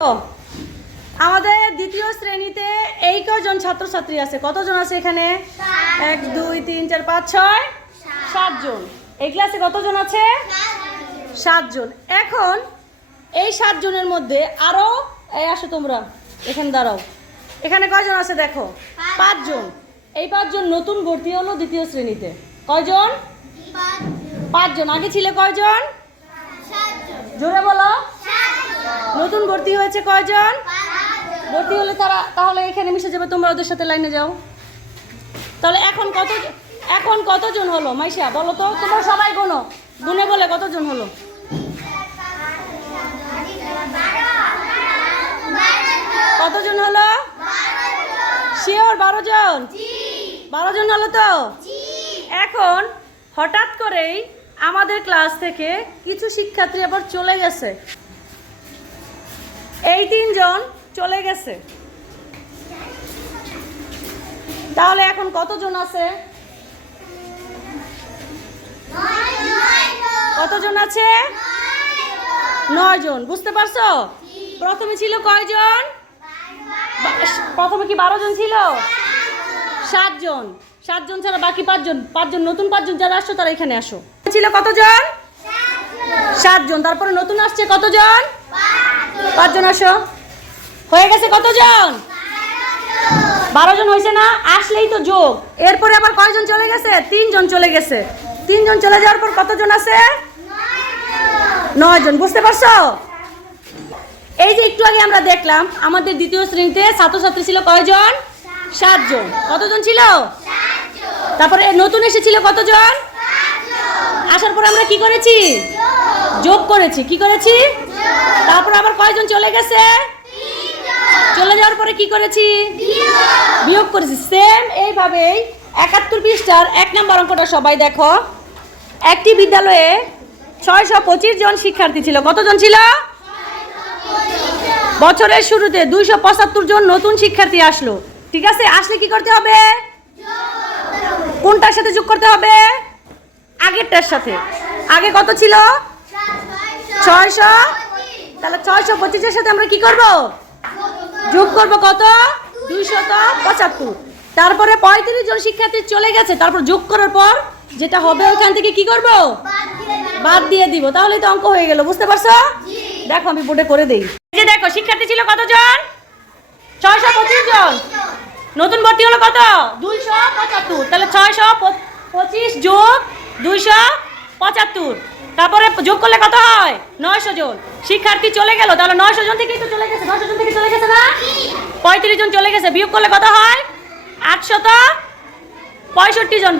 আমাদের দ্বিতীয় শ্রেণীতে এই কজন ছাত্রছাত্রী আছে? কতজন আছে এখানে? 1 2 3 4 5 6 7 জন। এই ক্লাসে কতজন আছে? 7 জন। এখন এই 7 জনের মধ্যে আরো আসো তোমরা এখানে দাঁড়াও। এখানে কয়জন আছে দেখো? 5 জন। এই 5 জন নতুন ভর্তি হলো দ্বিতীয় শ্রেণীতে। কয়জন? 5 জন। আগে ছিল কয়জন? 7 জন। জোরে বলো। নতুন ভর্তি হয়েছে কয়জন? ভর্তি হলে তাহলে এখানে মিশে যাবে, তোমরা ওদের সাথে লাইনে যাও। তাহলে এখন কতজন হলো মাইশা বলো তো? তোমরা সবাই গোনো, গুনে বলে কতজন হলো? কতজন হলো? শিওর 12 জন? 12 জন হলো তো? এখন হঠাৎ করেই আমাদের ক্লাস থেকে কিছু শিক্ষার্থী আবার চলে গেছে। এই 3 জন চলে গেছে। তাহলে এখন কতজন আছে? কতজন আছে? 9 জন। বুঝতে পারছো? প্রথমে ছিল কয়জন? প্রথমে কি 12 জন ছিল? 7 জন। 7 জন ছাড়া বাকি 5 জন। 5 জন নতুন 5 জন যারা আসছো তারা এখানে আসো। ছিল কতজন? 7 জন। তারপরে নতুন আসছে কতজন? 5 জন। আসো। হয়ে গেছে কতজন? 12 জন হয়েছে না? আসলেই তো যোগ। এরপরে আবার কয়জন চলে গেছে? 3 জন চলে গেছে। 3 জন চলে যাওয়ার পর কতজন আছে? 9 জন। বুঝতে পারছো? এই যে একটু আগে আমরা দেখলাম আমাদের দ্বিতীয় শ্রেণীতে ছাত্রছাত্রী ছিল কয়জন? 7 জন। কতজন ছিল? 7 জন। তারপরে নতুন এসেছিল কতজন? 5 জন। আসার পর আমরা কি করেছি? যোগ করেছি। কি করেছি? তারপর আবার কয়জন চলে গেছে? 3 জন। চলে যাওয়ার পরে কি করেছি? বিয়োগ করেছি। সেম এইভাবেই 71 পৃষ্ঠার 1 নম্বর অঙ্কটা সবাই দেখো। একটি বিদ্যালয়ে 625 জন শিক্ষার্থী ছিল। কতজন ছিল? বছরের শুরুতে 275 জন নতুন শিক্ষার্থী আসলো। ঠিক আছে, আসলে কি করতে হবে? কোনটার সাথে যোগ করতে হবে? আগেরটার সাথে। আগে কত ছিল? 600। তাহলে 625 এর সাথে আমরা কি করব? যোগ করব কত? 275। তারপরে 35 জন শিক্ষার্থী চলে গেছে। তারপর যোগ করার পর যেটা হবে ওখান থেকে কি করব? বাদ দিয়ে দিব। তাহলেই তো অঙ্ক হয়ে গেল। বুঝতে পারছো? দেখো আমি বোর্ডে করে দেই। এই যে দেখো শিক্ষার্থী ছিল কতজন? 625 জন। নতুন ভর্তি হলো কত? 275। তাহলে 625 যোগ 275। তারপরে যোগ করলে কত হয়? 900 জন। শিক্ষার্থী চলে গেল। তাহলে 900 জন থেকেই তো চলে গেছে। 900 জন থেকে চলে গেছে না? 35 জন চলে গেছে। বিয়োগ করলে কত হয়? 865 জন।